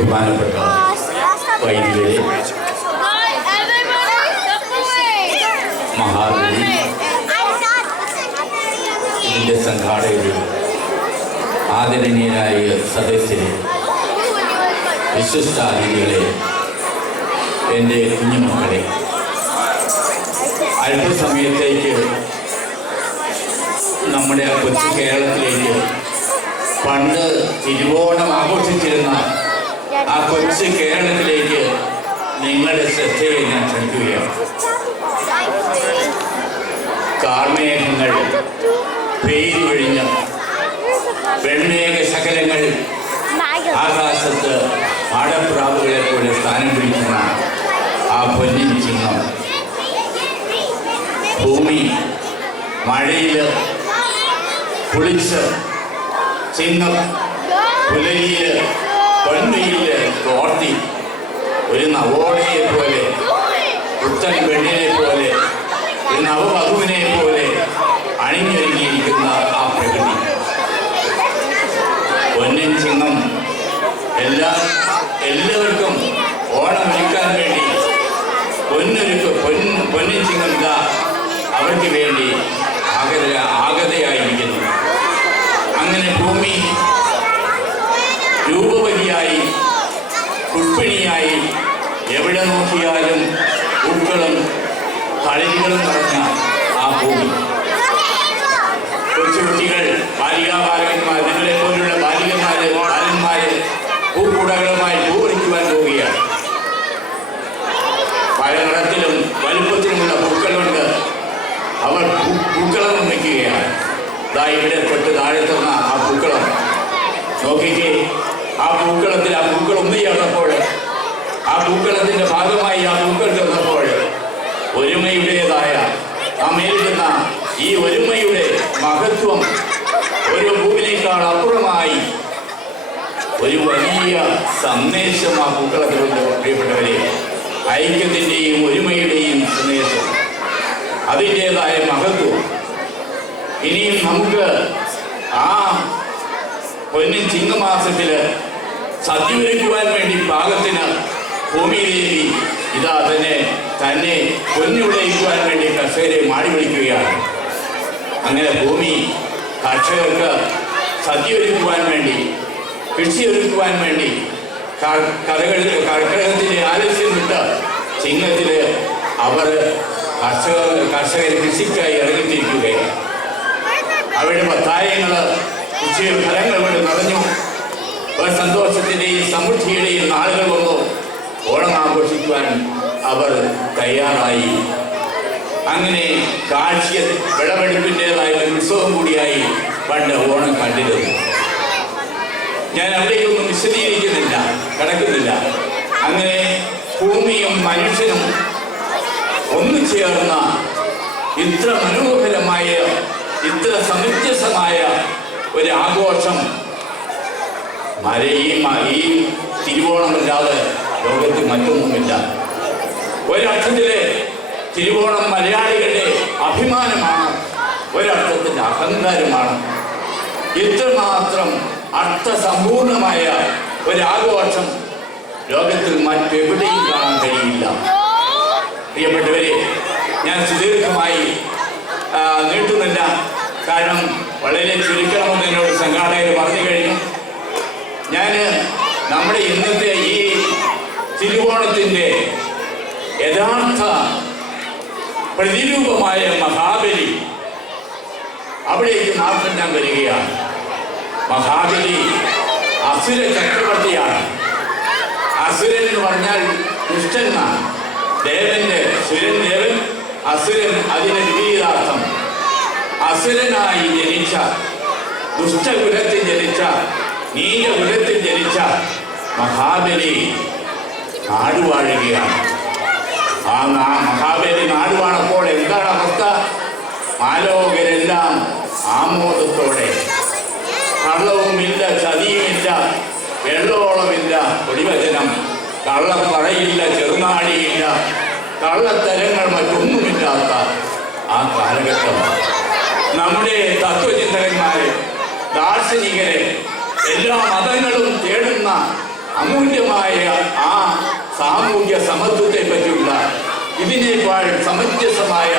ബഹുമാനപ്പെട്ട വൈദികരെ, മഹാബലി, ഇതിൻ്റെ സംഘാടകരെ, ആദരണീയരായ സദസ്യരെ, വിശിഷ്ടാതിഥികളെ, എൻ്റെ കുഞ്ഞുമക്കളെ, അല്പസമയത്തേക്ക് നമ്മുടെ കൊച്ചു കേരളത്തിലേക്ക് പണ്ട് തിരുവോണം ആഘോഷിച്ചിരുന്ന ആ കൊച്ചു കേരളത്തിലേക്ക് നിങ്ങളുടെ ശ്രദ്ധയെ ഞാൻ ക്ഷണിക്കുകയാണ്. കാർമേഘങ്ങൾ പെയ്തു കഴിഞ്ഞ വെൺമേഘ ശകലങ്ങൾ ആകാശത്ത് ആടപ്രാവുകളെ പോലെ സ്ഥാനം പിടിക്കുന്ന ആ പൊന്നിൻ ചിഹ്നം ഭൂമി മഴയിൽ കുളിച്ച് ചിഹ്നം പുലരിയിൽ പൊന്മയിൽ തോർത്തി ഒരു നവോടയെ പോലെ, പുത്തൻ പെണ്ണിനെ പോലെ, ഒരു നവവധുവിനെ പോലെ അണിഞ്ഞൊരുങ്ങിയിരിക്കുന്ന ആ പ്രകൃതി പൊന്നിൻ ചിഹ്നം എല്ലാവർക്കും ഓണം ഒരുക്കാൻ വേണ്ടി പൊന്നിൻ ചിഹ്നം ഇതാ അവർക്ക് വേണ്ടി ആഗതയായിരിക്കുന്നു. അങ്ങനെ ഭൂമി രൂപവതിയായി പുഷ്പിണിയായി എവിടെ നോക്കിയാലും പൂക്കളും കളികളും നിറഞ്ഞ ആ ഭൂമി. കൊച്ചുകുട്ടികൾ, ബാലികാബാലകന്മാർ, നിങ്ങളെ പോലുള്ള ബാലികന്മാര്, ബാലന്മാര് പൂക്കുടകളുമായി പൂവറിക്കുവാൻ പോവുകയാണ്. പല നിറത്തിലും വലുപ്പത്തിലുമുള്ള പൂക്കളുണ്ട്. അവർ പൂക്കളം വയ്ക്കുകയാണ്. ഇതാ ഇവിടെ തൊട്ട് താഴെ തന്ന ആ പൂക്കളം നോക്കിക്കേ. ആ പൂക്കളത്തിൽ ആ പൂക്കൾ ഒന്നുചേർന്നപ്പോൾ, ആ പൂക്കളത്തിന്റെ ഭാഗമായി ആ പൂക്കൾ ചേർന്നപ്പോൾ ഒരുമയുടേതായ ആ മേൽക്കുന്ന ഈ ഒരുമയുടെ മഹത്വം ഒരു പൂവിനേക്കാൾ അപ്പുറമായി ഒരു വലിയ സന്ദേശം ആ പൂക്കളത്തിലുണ്ട്. പ്രിയപ്പെട്ടവരെ, ഐക്യത്തിൻ്റെയും ഒരുമയുടെയും സന്ദേശം, അതിൻ്റെതായ മഹത്വം. ഇനിയും നമുക്ക് ആ പൊന്നിൻ ചിങ്ങമാസത്തിൽ സദ്യ ഒരുക്കുവാൻ വേണ്ടി പാകത്തിന് ഭൂമിയിലേക്ക് ഇതാ തന്നെ പൊന്നുവിളയിക്കുവാൻ വേണ്ടി കർഷകരെ മാടി വിളിക്കുകയാണ്. അങ്ങനെ ഭൂമി കർഷകർക്ക് സദ്യ ഒരുക്കുവാൻ വേണ്ടി, കൃഷി ഒരുക്കുവാൻ വേണ്ടി കർക്കിടകത്തിലെ ആലസ്യം വിട്ട് ചിങ്ങത്തിൽ അവർ കർഷകർ കൃഷിക്കായി ഇറങ്ങിത്തിരിക്കുകയാണ്. അവരുടെ പത്തായങ്ങൾ കൃഷിയിൽ ഫലങ്ങൾ കൊണ്ട് നിറഞ്ഞു. ഒരു സന്തോഷത്തിൻ്റെയും സമൃദ്ധിയുടെയും നാളുകൾ വന്നു. ഓണം ആഘോഷിക്കുവാൻ അവർ തയ്യാറായി. അങ്ങനെ കാർഷിക വിളവെടുപ്പിൻ്റെതായ ഒരു ഉത്സവം കൂടിയായി പണ്ട് ഓണം കണ്ടിരുന്നു. ഞാൻ അവിടേക്കൊന്നും വിശദീകരിക്കുന്നില്ല, കടക്കുന്നില്ല. അങ്ങനെ ഭൂമിയും മനുഷ്യനും ഒന്നു ചേർന്ന ഇത്ര മനോഹരമായ, ഇത്ര സമുജ്ജസമായ ഒരു ആഘോഷം ഈ തിരുവോണമില്ലാതെ ലോകത്ത് മറ്റൊന്നുമില്ല. ഒരർത്ഥത്തില് തിരുവോണം മലയാളികളുടെ അഭിമാനമാണ്, ഒരർത്ഥത്തിൻ്റെ അഹങ്കാരമാണ്. ഇത്രമാത്രം അർത്ഥസമ്പൂർണമായ ഒരാഘോഷം ലോകത്തിൽ മറ്റെവിടെയും കാണാൻ കഴിയില്ല. പ്രിയപ്പെട്ടവരെ, ഞാൻ സുദീർഘമായി നീട്ടുന്നില്ല. കാരണം വളരെ ചുരുക്കണമെന്ന് എന്നോട് സംഘാടകർ പറഞ്ഞു കഴിഞ്ഞു. ഞാൻ നമ്മുടെ ഇന്നത്തെ ഈ തിരുവോണത്തിൻ്റെ യഥാർത്ഥ പ്രതിരൂപമായ മഹാബലി അവിടേക്ക് മാത്രം ഞാൻ വരികയാണ്. മഹാബലി അസുര ചക്രവർത്തിയാണ്. അസുരൻ എന്ന് പറഞ്ഞാൽ ദുഷ്ടനാണ്. സുരൻ ദേവൻ, അസുരൻ അതിന് വിപരീതാർത്ഥം. അസുരനായി ജനിച്ച, ദുഷ്ടകുലത്തിൽ ജനിച്ച, നീചകുലത്തിൽ ജനിച്ച മഹാബലി നാടുവാഴുകയാണ്. ആ മഹാബലി നാടുവാണപ്പോൾ എന്താണ് അവസ്ഥ? മാലോകരെല്ലാം ആമോദത്തോടെ, കള്ളവുമില്ല, ചതിയുമില്ല, വെള്ളോളമില്ല, പൊടിവചനം, കള്ളപ്പറയില്ല, ചെറുനാടിയില്ല, കള്ളത്തരങ്ങൾ മറ്റൊന്നുമില്ലാത്ത ആ കാലഘട്ടമാണ്. നമ്മുടെ തത്വചിന്തകന്മാരെ, ദാർശനികരെ, എല്ലാ മതങ്ങളും തേടുന്ന അമൂല്യമായ ആ സാമൂഹ്യ സമത്വത്തെ പറ്റിയുള്ള ഇതിനേക്കാൾ സമഞ്ജസമായ